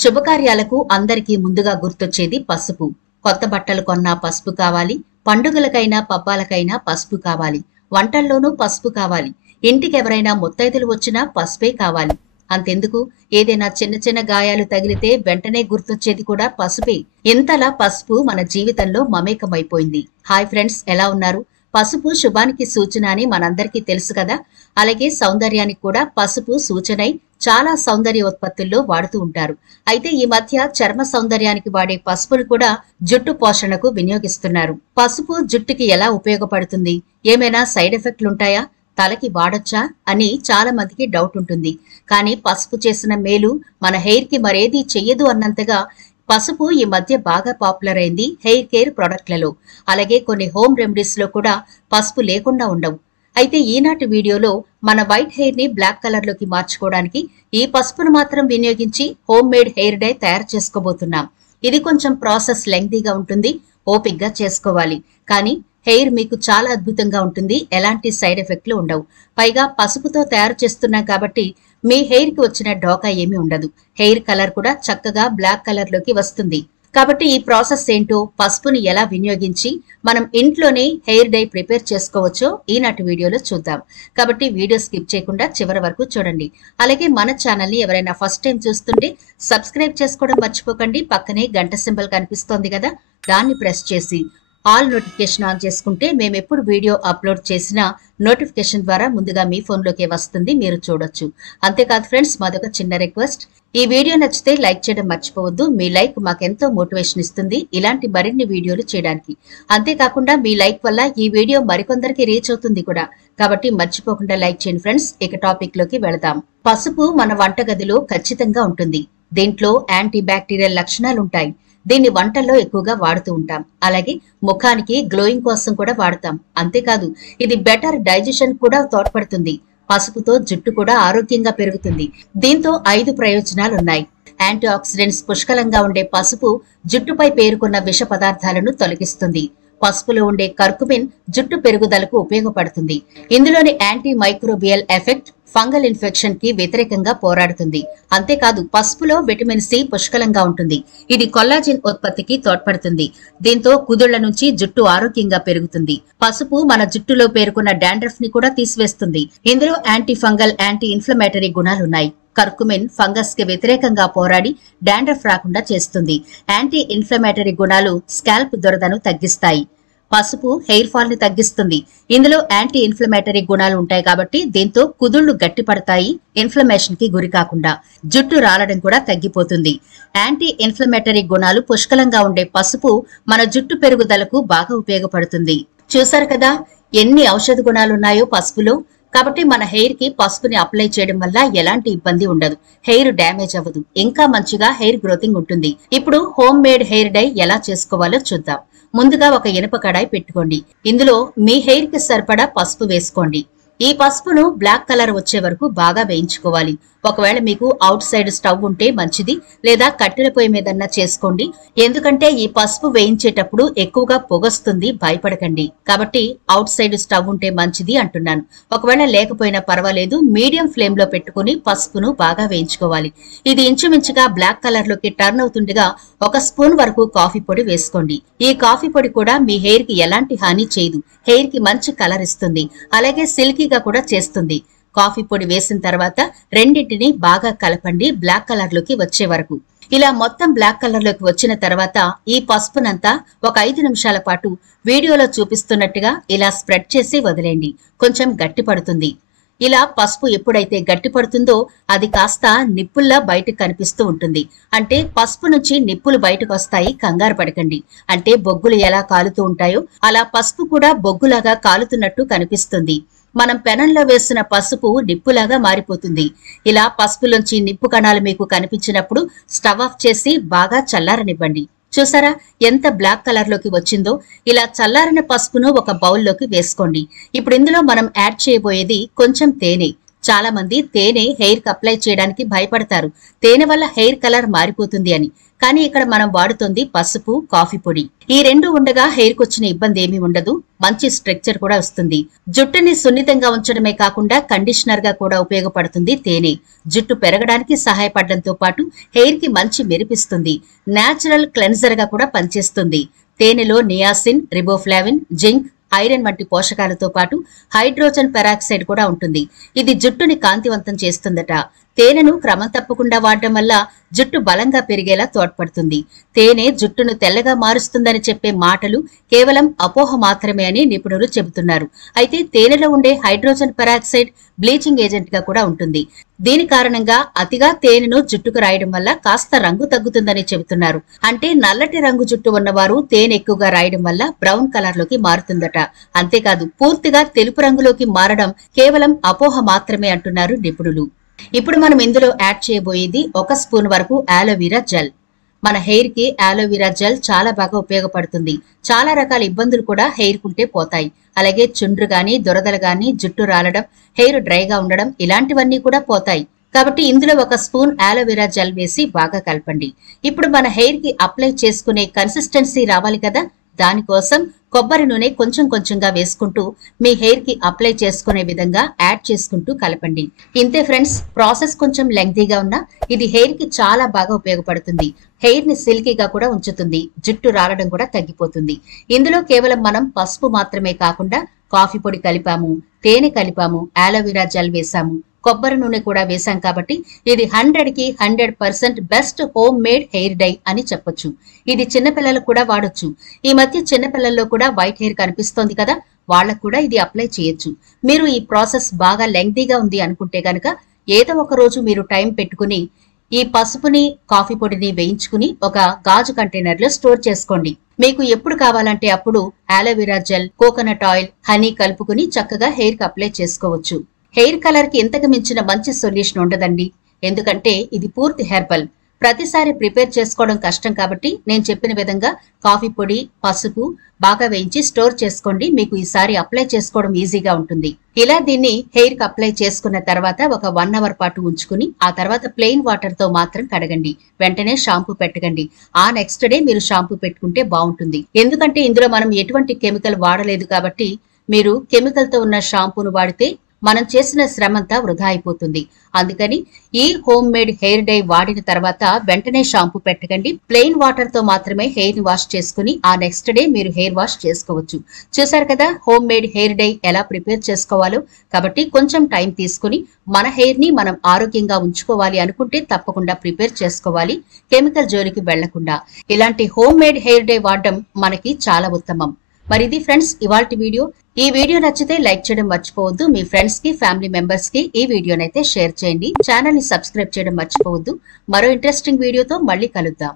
శుభకార్యాలకు అందరికీ ముందుగా గుర్తొచ్చేది పసుపు. కొత్త బట్టలు కొన్నా పసుపు కావాలి, పండుగలకైనా పబ్బాలకైనా పసుపు కావాలి, వంటల్లోనూ పసుపు కావాలి, ఇంటికెవరైనా ముత్తైదులు వచ్చినా పసుపే కావాలి. అంతెందుకు, ఏదైనా చిన్న చిన్న గాయాలు తగిలితే వెంటనే గుర్తొచ్చేది కూడా పసుపే. ఇంతలా పసుపు మన జీవితంలో మమేకమైపోయింది. హాయ్ ఫ్రెండ్స్, ఎలా ఉన్నారు? పసుపు శుభానికి సూచన అని మనందరికీ తెలుసు కదా. అలాగే సౌందర్యానికి కూడా పసుపు సూచనై చాలా సౌందర్యోత్పత్తుల్లో వాడుతూ ఉంటారు. అయితే ఈ మధ్య చర్మ సౌందర్యానికి వాడే పసుపును కూడా జుట్టు పోషణకు వినియోగిస్తున్నారు. పసుపు జుట్టుకి ఎలా ఉపయోగపడుతుంది? ఏమైనా సైడ్ ఎఫెక్ట్లుంటాయా? తలకి వాడొచ్చా అని చాలా మందికి డౌట్ ఉంటుంది. కానీ పసుపు చేసిన మేలు మన హెయిర్ కి మరేది చెయ్యదు అన్నంతగా పసుపు ఈ మధ్య బాగా పాపులర్ అయింది హెయిర్ కేర్ ప్రొడక్ట్లలో. అలాగే కొన్ని హోమ్ రెమెడీస్ లో కూడా పసుపు లేకుండా ఉండవు. అయితే ఈనాటి వీడియోలో మన వైట్ హెయిర్ ని బ్లాక్ కలర్ లోకి మార్చుకోవడానికి ఈ పసుపును మాత్రం వినియోగించి హోమ్ మేడ్ హెయిర్ డై తయారు చేసుకోబోతున్నాం. ఇది కొంచెం ప్రాసెస్ లెంగ్తీగా ఉంటుంది, ఓపిక్గా చేసుకోవాలి. కానీ హెయిర్ మీకు చాలా అద్భుతంగా ఉంటుంది, ఎలాంటి సైడ్ ఎఫెక్ట్లు ఉండవు. పైగా పసుపుతో తయారు చేస్తున్నాం కాబట్టి మీ హెయిర్ కి వచ్చిన డోకా ఏమీ ఉండదు. హెయిర్ కలర్ కూడా చక్కగా బ్లాక్ కలర్ లోకి వస్తుంది. కాబట్టి ఈ ప్రాసెస్ ఏంటో, పసుపుని ఎలా వినియోగించి మనం ఇంట్లోనే హెయిర్ డై ప్రిపేర్ చేసుకోవచ్చో ఈనాటి వీడియోలో చూద్దాం. కాబట్టి వీడియో స్కిప్ చేయకుండా చివరి వరకు చూడండి. అలాగే మన ఛానల్ ని ఎవరైనా ఫస్ట్ టైం చూస్తుంటే సబ్స్క్రైబ్ చేసుకోవడం మర్చిపోకండి. పక్కనే గంట సింబల్ కనిపిస్తోంది కదా, దాన్ని ప్రెస్ చేసి ఆల్ నోటిఫికేషన్ ఆన్ చేసుకుంటే మేము ఎప్పుడు వీడియో అప్లోడ్ చేసినా నోటిఫికేషన్ ద్వారా ముందుగా మీ ఫోన్లోకి వస్తుంది, మీరు చూడొచ్చు. అంతేకాదు ఫ్రెండ్స్, మాదొక చిన్న రిక్వెస్ట్, ఈ వీడియో నచ్చితే లైక్ చేయడం మర్చిపోవద్దు. మీ లైక్ మాకెంతో మోటివేషన్ ఇస్తుంది ఇలాంటి మరిన్ని వీడియోలు చేయడానికి. అంతేకాకుండా మీ లైక్ వల్ల ఈ వీడియో మరికొందరికి రీచ్ అవుతుంది కూడా. కాబట్టి మర్చిపోకుండా లైక్ చేయండి ఫ్రెండ్స్. ఇక టాపిక్ లోకి వెళదాం. పసుపు మన వంటగదిలో ఖచ్చితంగా ఉంటుంది. దీంట్లో యాంటీ బ్యాక్టీరియల్ లక్షణాలుంటాయి. దీన్ని వంటల్లో ఎక్కువగా వాడుతూ ఉంటాం. అలాగే ముఖానికి గ్లోయింగ్ కోసం కూడా వాడతాం. అంతేకాదు, ఇది బెటర్ డైజెషన్ కూడా తోడ్పడుతుంది. పసుపుతో జుట్టు కూడా ఆరోగ్యంగా పెరుగుతుంది. దీంతో 5 ప్రయోజనాలున్నాయి. యాంటీ ఆక్సిడెంట్స్ పుష్కలంగా ఉండే పసుపు జుట్టుపై పేరుకున్న విష పదార్థాలను తొలగిస్తుంది. పసుపులో ఉండే కర్కుమిన్ జుట్టు పెరుగుదలకు ఉపయోగపడుతుంది. ఇందులోని anti microbial effect fungal infection కి వ్యతిరేకంగా పోరాడుతుంది. అంతేకాదు, పసుపులో విటమిన్ సి పుష్కలంగా ఉంటుంది. ఇది కొల్లాజిన్ ఉత్పత్తికి తోడ్పడుతుంది. దీంతో కుదుళ్ల నుంచి జుట్టు ఆరోగ్యంగా పెరుగుతుంది. పసుపు మన జుట్టులో పేరుకున్న డాండ్రఫ్ ని కూడా తీసివేస్తుంది. ఇందులో యాంటీ ఫంగల్, యాంటీ ఇన్ఫ్లమేటరీ గుణాలున్నాయి. కర్కుమిన్ ఫంగస్ కి వ్యతిరేకంగా పోరాడి డాండ్రఫ్ రాకుండా చేస్తుంది. యాంటీ ఇన్ఫ్లమేటరీ గుణాలు స్కాల్ప్ దురదను తగ్గిస్తాయి. పసుపు హెయిర్ ఫాల్ ని తగ్గిస్తుంది. ఇందులో యాంటీ ఇన్ఫ్లమేటరీ గుణాలు ఉంటాయి కాబట్టి దీంతో కుదుళ్లు గట్టిపడతాయి. ఇన్ఫ్లమేషన్ కి గురి కాకుండా జుట్టు రాలడం కూడా తగ్గిపోతుంది. యాంటీ ఇన్ఫ్లమేటరీ గుణాలు పుష్కలంగా ఉండే పసుపు మన జుట్టు పెరుగుదలకు బాగా ఉపయోగపడుతుంది. చూసారు కదా ఎన్ని ఔషధ గుణాలున్నాయో పసుపులో. కాబట్టి మన హెయిర్ కి పసుపుని అప్లై చేయడం వల్ల ఎలాంటి ఇబ్బంది ఉండదు, హెయిర్ డ్యామేజ్ అవ్వదు, ఇంకా మంచిగా హెయిర్ గ్రోతింగ్ ఉంటుంది. ఇప్పుడు హోమ్ మేడ్ హెయిర్ డై ఎలా చేసుకోవాలో చూద్దాం. ముందుగా ఒక ఇనుప కడాయి పెట్టుకోండి. ఇందులో మీ హెయిర్ కి సరిపడా పసుపు వేసుకోండి. ఈ పసుపును బ్లాక్ కలర్ వచ్చే వరకు బాగా వేయించుకోవాలి. ఒకవేళ మీకు అవుట్ సైడ్ స్టవ్ ఉంటే మంచిది, లేదా కట్టెల పొయ్యి మీదన్నా చేసుకోండి. ఎందుకంటే ఈ పసుపు వేయించేటప్పుడు ఎక్కువగా పొగొస్తుంది, భయపడకండి. కాబట్టి అవుట్ సైడ్ స్టవ్ ఉంటే మంచిది అంటున్నాను. ఒకవేళ లేకపోయినా పర్వాలేదు, మీడియం ఫ్లేమ్ లో పెట్టుకుని పసుపును బాగా వేయించుకోవాలి. ఇది ఇంచుమించుగా బ్లాక్ కలర్ లోకి టర్న్ అవుతుండగా 1 స్పూన్ వరకు కాఫీ పొడి వేసుకోండి. ఈ కాఫీ పొడి కూడా మీ హెయిర్ కి ఎలాంటి హాని చేయదు, హెయిర్ కి మంచి కలర్ ఇస్తుంది, అలాగే సిల్కీగా కూడా చేస్తుంది. కాఫీ పొడి వేసిన తర్వాత రెండింటిని బాగా కలపండి బ్లాక్ కలర్ లోకి వచ్చే వరకు. ఇలా మొత్తం బ్లాక్ కలర్ లోకి వచ్చిన తర్వాత ఈ పసుపునంతా ఒక 5 నిమిషాల పాటు వీడియోలో చూపిస్తున్నట్టుగా ఇలా స్ప్రెడ్ చేసి వదిలేండి. కొంచెం గట్టి పడుతుంది. ఇలా పసుపు ఎప్పుడైతే గట్టి పడుతుందో అది కాస్త నిప్పుల్లా బయటకు కనిపిస్తూ ఉంటుంది. అంటే పసుపు నుంచి నిప్పులు బయటకు వస్తాయి, కంగారు పడకండి. అంటే బొగ్గులు ఎలా కాలుతూ ఉంటాయో అలా పసుపు కూడా బొగ్గులాగా కాలుతున్నట్టు కనిపిస్తుంది. మనం పెనంలో వేసిన పసుపు నిప్పులాగా మారిపోతుంది. ఇలా పసుపులోంచి నిప్పు కణాలు మీకు కనిపించినప్పుడు స్టవ్ ఆఫ్ చేసి బాగా చల్లారనివ్వండి. చూసారా ఎంత బ్లాక్ కలర్ లోకి వచ్చిందో? ఇలా చల్లారిన పసుపును ఒక బౌల్లోకి వేసుకోండి. ఇప్పుడు ఇందులో మనం యాడ్ చేయబోయేది కొంచెం తేనె. చాలా మంది తేనె హెయిర్ కి అప్లై చేయడానికి భయపడతారు, తేనె వల్ల హెయిర్ కలర్ మారిపోతుంది అని. కానీ ఇక్కడ మనం వాడుతుంది పసుపు, కాఫీ పొడి. ఈ రెండు ఉండగా హెయిర్ కు వచ్చిన ఇబ్బంది ఏమీ ఉండదు, మంచి స్ట్రక్చర్ కూడా వస్తుంది. జుట్టుని సున్నితంగా ఉంచడమే కాకుండా కండిషనర్ గా కూడా ఉపయోగపడుతుంది తేనె. జుట్టు పెరగడానికి సహాయపడడంతో పాటు హెయిర్ కి మంచి మెరిపిస్తుంది. నేచురల్ క్లెన్జర్ గా కూడా పనిచేస్తుంది. తేనెలో నియాసిన్, రిబోఫ్లావిన్, జింక్, ఐరన్ వంటి పోషకాలతో పాటు హైడ్రోజన్ పెరాక్సైడ్ కూడా ఉంటుంది. ఇది జుట్టుని కాంతివంతం చేస్తుందట. తేనెను క్రమం తప్పకుండా వాడడం వల్ల జుట్టు బలంగా పెరిగేలా తోడ్పడుతుంది. తేనె జుట్టును తెల్లగా మారుస్తుందని చెప్పే మాటలు కేవలం అపోహ మాత్రమే అని నిపుణులు చెబుతున్నారు. అయితే తేనెలో ఉండే హైడ్రోజన్ పెరాక్సైడ్ బ్లీచింగ్ ఏజెంట్ గా కూడా ఉంటుంది. దీని కారణంగా అతిగా తేనెను జుట్టుకు రాయడం వల్ల కాస్త రంగు తగ్గుతుందని చెబుతున్నారు. అంటే నల్లటి రంగు జుట్టు ఉన్నవారు తేనె ఎక్కువగా రాయడం వల్ల బ్రౌన్ కలర్ లోకి మారుతుందట. అంతేకాదు పూర్తిగా తెలుపు రంగులోకి మారడం కేవలం అపోహ మాత్రమే అంటున్నారు నిపుణులు. ఇప్పుడు మనం ఇందులో యాడ్ చేయబోయేది 1 స్పూన్ వరకు ఆలోవెరా జెల్. మన హెయిర్ కి ఆలోవెరా జెల్ చాలా బాగా ఉపయోగపడుతుంది. చాలా రకాల ఇబ్బందులు కూడా హెయిర్ కుంటే పోతాయి. అలాగే చుండ్రు గాని, దురదలు గాని, జుట్టు రాలడం, హెయిర్ డ్రైగా ఉండడం ఇలాంటివన్నీ కూడా పోతాయి. కాబట్టి ఇందులో 1 స్పూన్ ఆలోవెరా జెల్ వేసి బాగా కలపండి. ఇప్పుడు మన హెయిర్ కి అప్లై చేసుకునే కన్సిస్టెన్సీ రావాలి కదా, దానికోసం కొబ్బరి నూనె కొంచెం కొంచెంగా వేసుకుంటూ మీ హెయిర్ కి అప్లై చేసుకునే విధంగా యాడ్ చేసుకుంటూ కలపండి. ఇంతే ఫ్రెండ్స్, ప్రాసెస్ కొంచెం లెంగ్తీగా ఉన్నా ఇది హెయిర్ కి చాలా బాగా ఉపయోగపడుతుంది. హెయిర్ ని సిల్కీగా కూడా ఉంచుతుంది. జుట్టు రాలడం కూడా తగ్గిపోతుంది. ఇందులో కేవలం మనం పసుపు మాత్రమే కాకుండా కాఫీ పొడి కలిపాము, తేనె కలిపాము, ఆలోవెరా జెల్ వేసాము, కొబ్బరి నూనె కూడా వేసాం. కాబట్టి ఇది 100కి 100% best home made hair dye అని చెప్పొచ్చు. ఇది చిన్నపిల్లలకు కూడా వాడొచ్చు. ఈ మధ్య చిన్నపిల్లల్లో కూడా వైట్ హెయిర్ కనిపిస్తోంది కదా, వాళ్ళకు కూడా ఇది అప్లై చేయొచ్చు. మీరు ఈ ప్రాసెస్ బాగా లెంగ్తీగా ఉంది అనుకుంటే గనక ఏదో ఒక రోజు మీరు టైం పెట్టుకుని ఈ పసుపుని, కాఫీ పొడిని వేయించుకుని ఒక గాజు కంటైనర్ లో స్టోర్ చేసుకోండి. మీకు ఎప్పుడు కావాలంటే అప్పుడు aloe vera gel, coconut oil, honey కలుపుకుని చక్కగా హెయిర్ కి అప్లై చేసుకోవచ్చు. హెయిర్ కలర్ కి ఇంతకు మించిన మంచి సొల్యూషన్ ఉండదండి. ఎందుకంటే ఇది పూర్తి హెర్బల్. ప్రతిసారి ప్రిపేర్ చేసుకోవడం కష్టం కాబట్టి నేను చెప్పిన విధంగా కాఫీ పొడి, పసుపు బాగా వేయించి స్టోర్ చేసుకోండి. మీకు ఈసారి అప్లై చేసుకోవడం ఈజీగా ఉంటుంది. ఇలా దీన్ని హెయిర్ కి అప్లై చేసుకున్న తర్వాత ఒక 1 అవర్ పాటు ఉంచుకుని ఆ తర్వాత ప్లెయిన్ వాటర్ తో మాత్రం కడగండి. వెంటనే షాంపూ పెట్టకండి. ఆ నెక్స్ట్ డే మీరు షాంపూ పెట్టుకుంటే బాగుంటుంది. ఎందుకంటే ఇందులో మనం ఎటువంటి కెమికల్ వాడలేదు కాబట్టి మీరు కెమికల్ తో ఉన్న షాంపూను వాడితే మనం చేసిన శ్రమంతా వృధా అయిపోతుంది. అందుకని ఈ హోమ్ మేడ్ హెయిర్ డై వాడిన తర్వాత వెంటనే షాంపూ పెట్టకండి. ప్లెయిన్ వాటర్ తో మాత్రమే హెయిర్ ని వాష్ చేసుకుని ఆ నెక్స్ట్ డే మీరు హెయిర్ వాష్ చేసుకోవచ్చు. చూసారు కదా హోమ్ మేడ్ హెయిర్ డై ఎలా ప్రిపేర్ చేసుకోవాలో. కాబట్టి కొంచెం టైం తీసుకుని మన హెయిర్ ని మనం ఆరోగ్యంగా ఉంచుకోవాలి అనుకుంటే తప్పకుండా ప్రిపేర్ చేసుకోవాలి, కెమికల్ జోలికి వెళ్లకుండా. ఇలాంటి హోమ్ మేడ్ హెయిర్ డై వాడడం మనకి చాలా ఉత్తమం. మరి ఇది ఫ్రెండ్స్ ఇవాల్టి వీడియో. ఈ వీడియో నచ్చితే లైక్ చేయడం మర్చిపోవద్దు. మీ ఫ్రెండ్స్ కి, ఫ్యామిలీ మెంబర్స్ కి ఈ వీడియోనైతే షేర్ చేయండి. ఛానల్ ని సబ్స్క్రైబ్ చేయడం మర్చిపోవద్దు. మరో ఇంట్రెస్టింగ్ వీడియోతో మళ్ళీ కలుద్దాం.